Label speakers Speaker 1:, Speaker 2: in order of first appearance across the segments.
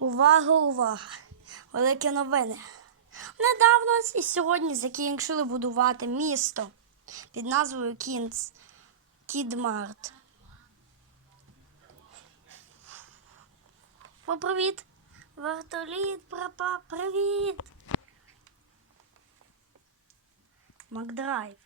Speaker 1: Увага, увага! Великі новини. Недавно і сьогодні закінчили будувати місто під назвою Кінц Кідмарт. О, привіт! Вертоліт пропав. Привіт! Макдрайв.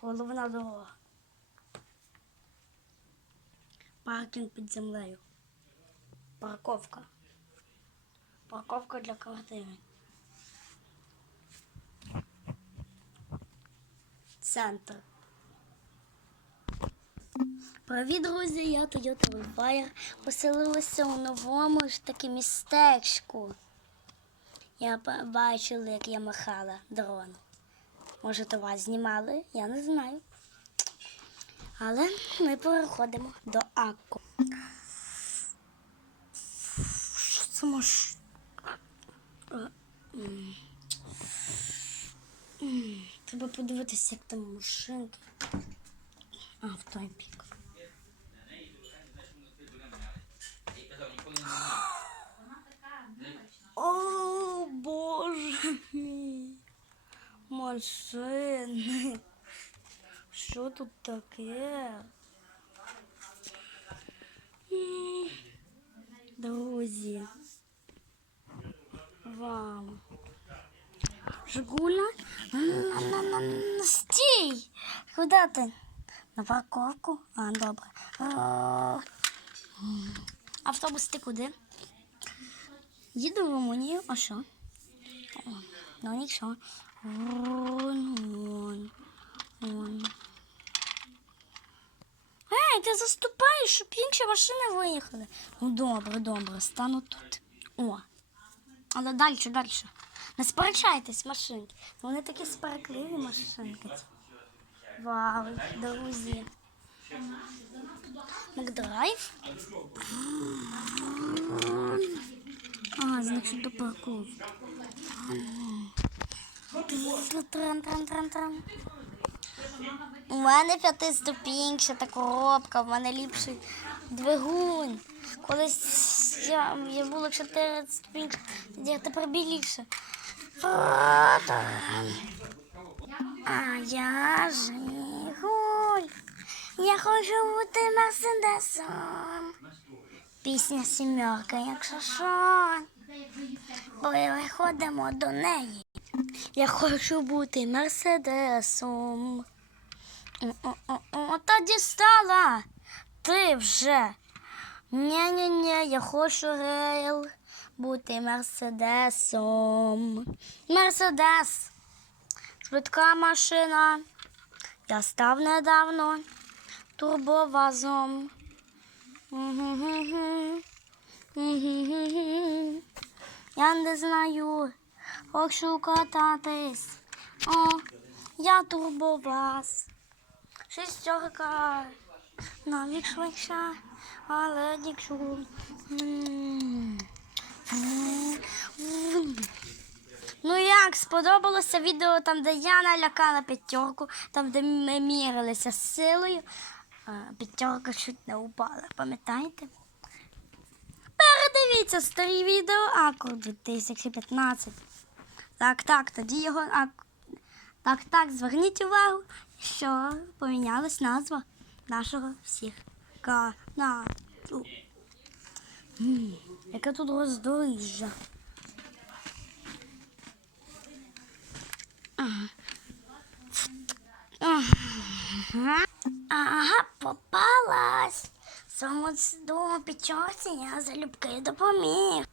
Speaker 1: Головна дорога. Паркінг під землею. Парковка. Парковка для квартири. Центр. Привіт, друзі! Я Toyota Wildfire. Поселилася у новому ж таки містечку. Я бачила, як я махала дрон. Може, то вас знімали? Я не знаю. Але ми переходимо до Акку. Що це маш... Е, м. М, Треба подивитися, як там машинки. А, в той бік. О, Боже мій. Машини. Що тут таке? М, Друзі. Вам. Жигуля? Стій! Куди ти? На парковку? А, добре. Автобус ти куди? Їду в Румунію, а що? Ну нічого. Ей, ти заступаєш, щоб інші машини виїхали. Ну добре, добре, стану тут. О. Але далі, далі. Не сперечайтесь, машинки. Вони такі сперекливі машинки. Вау, друзі. Макдрайв? А, значить до парковки. Тран-тран-тран-тран. У мене п'ятиступінчата коробка, в мене ліпший двигун. Колись я, я було чотири ступінчі, тоді тепер біліше. А я Жигуль. Я хочу бути мерседесом. Пісня сімерка, якщо що. Переходимо до неї. Я хочу бути мерседесом. О-о-о, Та дістала. Ти вже. Ні-ні-ні, я хочу рейл бути мерседесом. Мерседес. Швидка машина. Я став недавно турбовазом. Я не знаю, хочу кататись. О, я турбоваз. Шестерка. Навіть швидша, але. Ну як, сподобалося відео там, де я налякала п'ятерку, там, де ми мірилися з силою. П'ятерка чуть не упала, пам'ятаєте? Передивіться старі відео Акур 2015. Так, так, тоді його Так, так, зверніть увагу, що помінялась назва нашого всіх каналу. Яке тут роздоріжжя. Ага. Попалась. Саме до печорці я залюбки допоміг.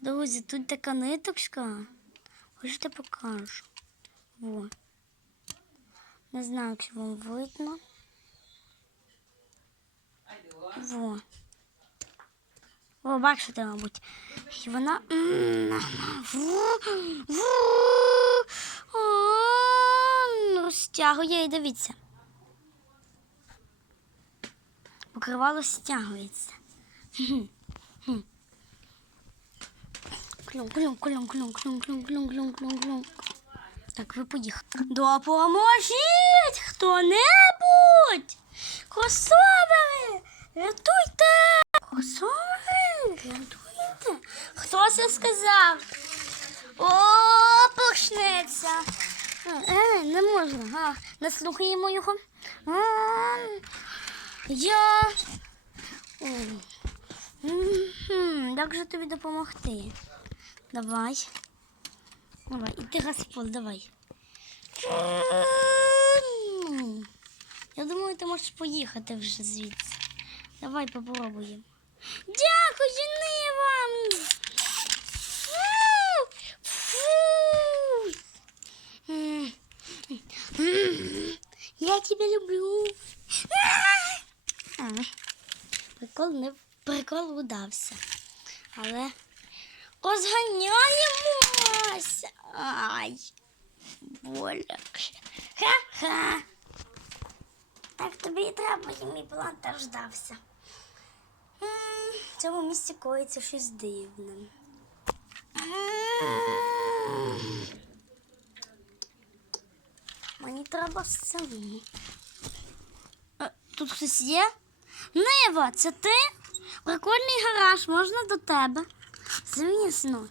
Speaker 1: Друзі, тут така ниточка. Хочете покажу. Вот. Не знаю, чи вам видно. Во. О, бачите, мабуть. І вона. Розтягує і дивіться. Покривало стягується. Клюн, клюн, клюн, клюн, клюн, клюн, клюн, клюн, клюн. Так, ви поїхали. Допоможіть хто-небудь! Кросовери! Рятуйте! Кросовери! Рятуйте! Хто це сказав? О, почнеться! Е, не можна. А, не слухаємо його. А, я. М, Як же тобі допомогти? Давай. Давай, іди Господь, давай. Я думаю, ти можеш поїхати вже звідси. Давай попробуємо. Дякую, Нива! Я тебе люблю. Прикол не прикол удався. Але розганяємося. Ай, боляче. Ха-ха. Так тобі і треба, і мій план теж здався. В цьому місці коїться щось дивне. Мені треба самі. Е, Тут хтось є? Нива, це ти? Прикольний гараж, можна до тебе? Звісно.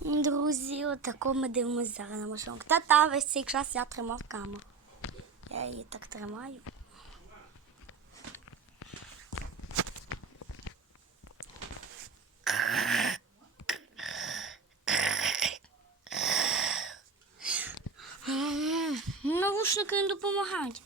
Speaker 1: Друзі, отако ми дивимося зараз на машинку. Та-та, весь цей час я тримав камеру. Я її так тримаю. Навушники не допомагають.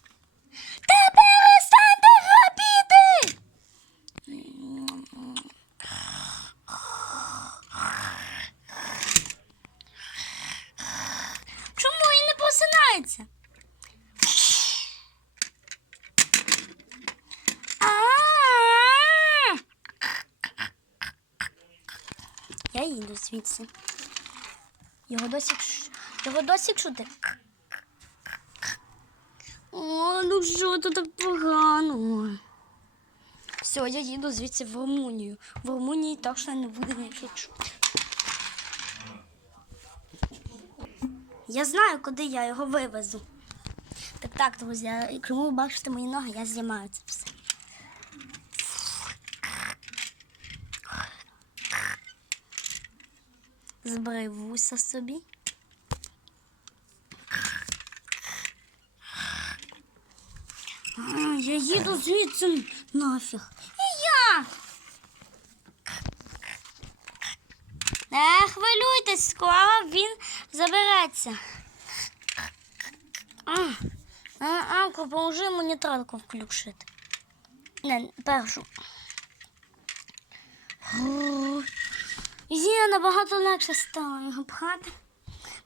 Speaker 1: А-а-а! Я їду звідси. Його досі, його досі чути. О, ну що тут так погано? Все, я їду звідси в Румунію. В Румунії точно не буде нічого чути. Я знаю, куди я його вивезу. Так, так, друзі, якщо ви бачите мої ноги, я знімаю це все. Збери вуса собі. Я їду звідси нафіг. І я. Не хвилюйтесь, скоро забереться. А, а, Анко, поможи йому нейтралку включити. Не, першу. Є, набагато легше стало його пхати.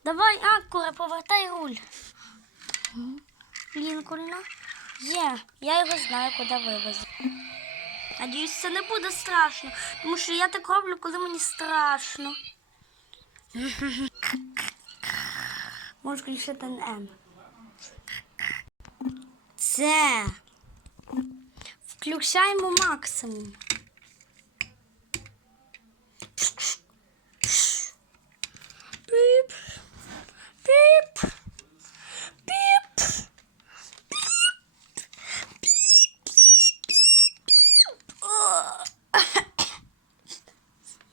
Speaker 1: Давай, Акуре, повертай руль. Лінкольна. Є, я його знаю, куди вивезу. Надіюсь, це не буде страшно, тому що я так роблю, коли мені страшно. Можеш включити Н. Це. Включаємо максимум. Піп. Піп. Піп.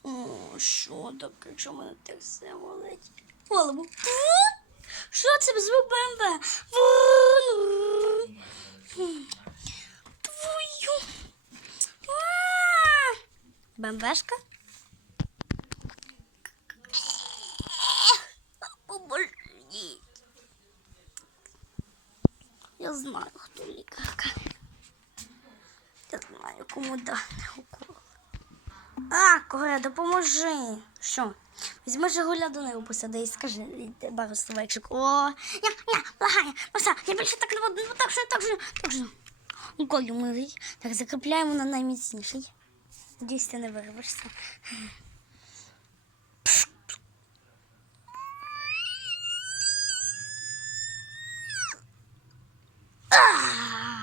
Speaker 1: О, що таке, якщо мене так все болить? Голову. Що це звук БМВ? Твою. БМВшка? Я знаю, хто лікарка. Я знаю, кому дати укол. А, Коре, допоможи. Що? Візьми Жигуля до неї посади і скажи Бару Словечик. О, я, я, благаю, ну все, я більше так не буду, так що так же, так же. Голю милий. Так, закріпляємо на найміцніший. Надіюсь, ти не вирвешся. Ah!